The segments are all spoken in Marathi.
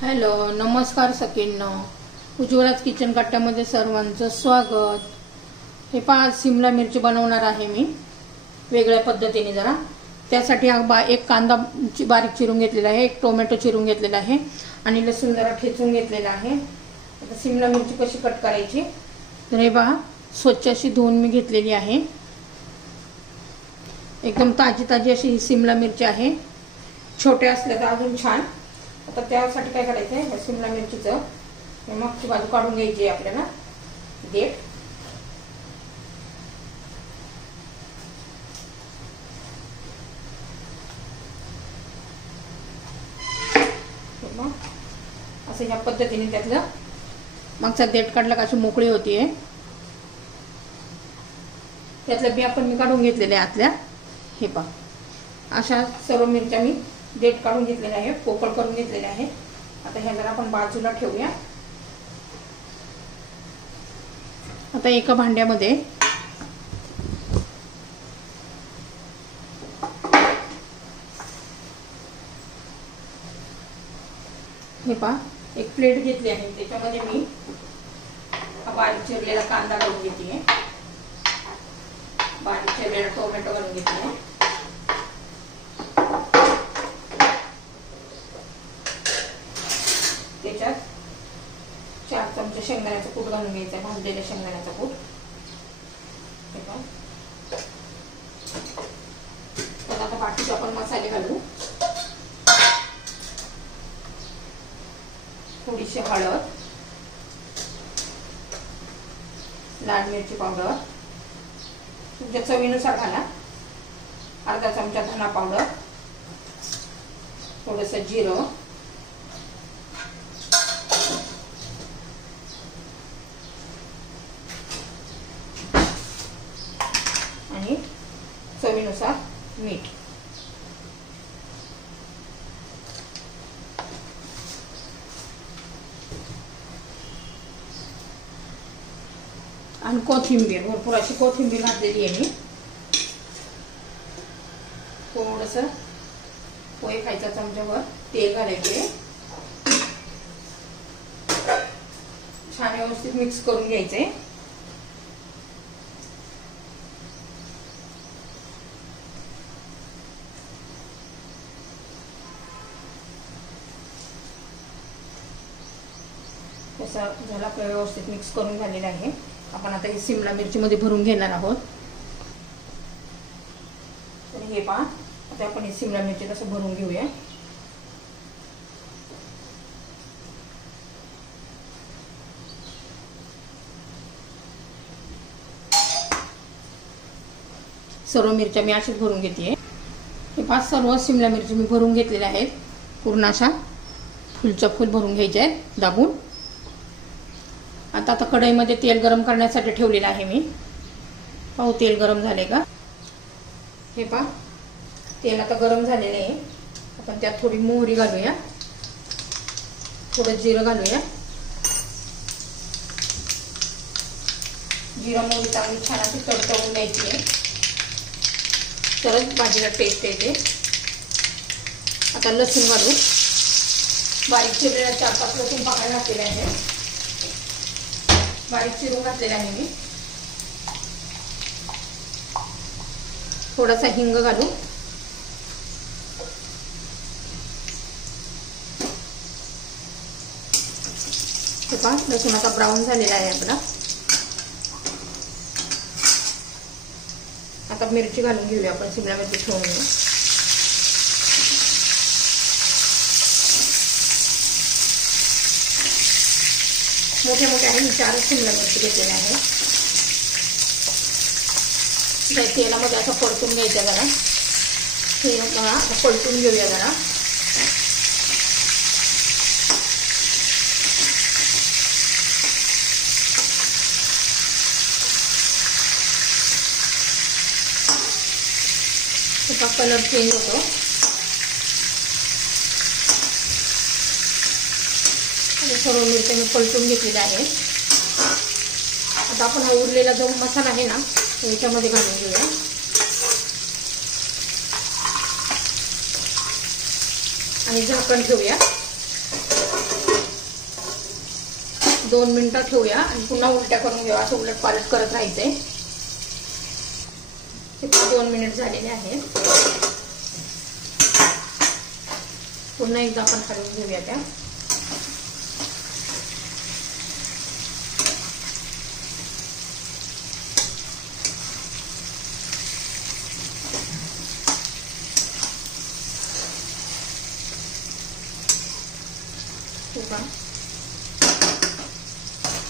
हॅलो, नमस्कार सगळ्यांना. उज्ज्वलाच किचन कट्ट्यामध्ये सर्वांचं स्वागत. हे पहा, शिमला मिरची बनवणार आहे मी वेगळ्या पद्धतीने जरा. त्यासाठी एक कांदा बारीक चिरून घेतलेला आहे, एक टोमॅटो चिरून घेतलेला आहे आणि लसूण जरा ठेचून घेतलेला आहे. आता शिमला मिरची कशी कट करायची तर हे पहा, स्वच्छ अशी धुवून मी घेतलेली आहे. एकदम ताजी ताजी अशी ही शिमला मिरची आहे. छोट्या असल्या तर अजून छान. आता त्यासाठी काय करायचं आहे, या शिमला मिरचीचं मागची बाजू काढून घ्यायची आहे आपल्याला. देठ असं ह्या पद्धतीने त्यातलं मागचा देठ काढला का अशी मोकळी होतीये. त्यातल्या बिया पण मी काढून घेतलेल्या आतल्या. हे पहा, अशा सर्व मिरच्या मी देठ काढून घेतलेले आहे, पोकळ करून घेतलेले आहे. आता ह्या जरा आपण बाजूला ठेवूया. आता एका भांड्यामध्ये हे पहा, एक प्लेट घेतली आहे. त्याच्यामध्ये मी बारीक चिरलेला कांदा घालून घेते, बारीक चिरलेला टोमॅटो घालून घेते, त्याच्यात 4 चमचे शेंगदाण्याचं कूट घालून घ्यायचं, भाजलेलं शेंगदाण्याचं कूट. तर आता बाकीचे आपण मसाले घालू. थोडीशी हळद, लाल मिरची पावडर तुमच्या चवीनुसार घाला, अर्धा चमचा धना पावडर, थोडंसं जिरं, आणि चवीनुसार मीठ. आणि कोथिंबीर, भरपूर अशी कोथिंबीर घातलेली आहे मी. थोडंसं पोहे खायचा चमच्यावर तेल घालायचे. छान व्यवस्थित मिक्स करून घ्यायचे. तसं झालं आपलं व्यवस्थित मिक्स करून झालेलं आहे. आपण आता ही शिमला मिरची मध्ये भरून घेणार आहोत. तर हे पहा, आता आपण ही शिमला मिरची तसं भरून घेऊया. सर्व मिरच्या मी अशीच भरून घेते. हे पहा, सर्व शिमला मिरची मी भरून घेतलेल्या आहेत. पूर्ण अशा फुलच्या फुल भरून घ्यायच्या आहेत दाबून. आता कढईमध्ये तेल गरम करण्यासाठी ठेवलेलं आहे मी. पाहू तेल गरम झाले का. हे पहा, तेल आता गरम झालेले आहे. आपण त्यात थोडी मोहरी घालूया, थोडं जिरं घालूया. जिरं मोहरी चांगली छान अशी तडतडून द्यायची आहे, तरच भाजीला टेस्ट येते. आता लसूण घालू. बारीक चिरलेला 4-5 लसूण पाकळ्या घातलेले आहे, बारीक चिरून घातलेला आहे मी. थोडासा हिंग घालू. हे पहा, लसूण आता ब्राऊन झालेला आहे आपला. आता मिरची घालून घेऊया आपण. शिमला मिरची ठेवून घेऊ. मोठ्या मोठ्या आहे, 4 शिमला मिरची घेतलेल्या आहे. तेलामध्ये असं परतून घ्यायचं जरा. हे परतून घेऊया जरा. त्याचा कलर चेंज होतो. सर्व मिरच्या मी पलटून घेतलेल्या आहे. आता आपण हा उरलेला जो मसाला आहे ना, याच्यामध्ये घालून घेऊया. आणि झाकण ठेवूया. 2 मिनिटं ठेवूया आणि पुन्हा उलट्या करून घेऊया. असं उलट पालट करत राहायचंय. हे 2 मिनिट झालेले आहेत. पुन्हा एकदा आपण हलवून घेऊया त्या.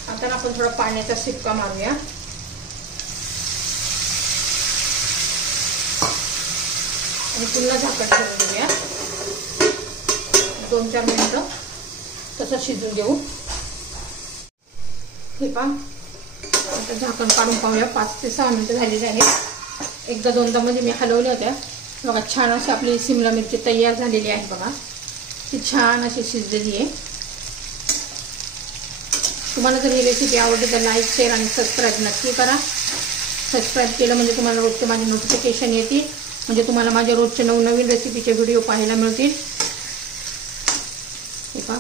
आता आपण थोडा पाण्याचा शिपका मारूया. आणि पुन्हा झाकण ठेवून देऊया. 2-4 मिनिटं तसं शिजून देऊ. हे पहा, आता झाकण काढून पाहूया. 5 ते 6 मिनिटं झालेली आहेत. एकदा दोनदा मध्ये मी हलवल्या होत्या. बघा, छान अशी आपली शिमला मिरची तयार झालेली आहे. बघा, ती छान अशी शिजलेली आहे. तुम्हाला जर ही रेसिपी आवडली तर लाईक, शेअर आणि सबस्क्राईब नक्की करा. सबस्क्राईब केलं म्हणजे तुम्हाला रोजचे माझे नोटिफिकेशन येतील. म्हणजे तुम्हाला माझ्या रोजचे नवनवीन रेसिपीचे व्हिडिओ पाहायला मिळतील. हे पहा,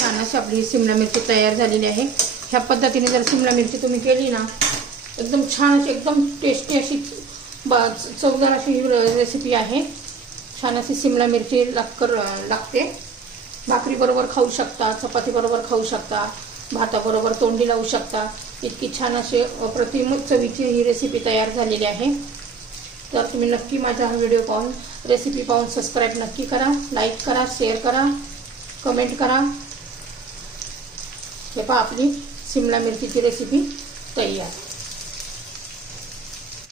छान अशी आपली शिमला मिरची तयार झालेली आहे. ह्या पद्धतीने जर शिमला मिरची तुम्ही केली ना, एकदम छान अशी, एकदम टेस्टी अशी, चवदार अशी रेसिपी आहे. छान अशी शिमला मिरची लागते. भाकरी बरोबर खाऊ शकता, चपाती बरोबर खाऊ शकता, भाताबरोबर तोंडी लावू शकता. इतकी छान अशी अप्रतिम चवीची ही रेसिपी तयार झालेली आहे. तर तुम्ही नक्की माझा हा व्हिडिओ पाहून, रेसिपी पाहून सबस्क्राईब नक्की करा, लाईक करा, शेअर करा, कमेंट करा. हे पहा, आपली शिमला मिरचीची रेसिपी तयार.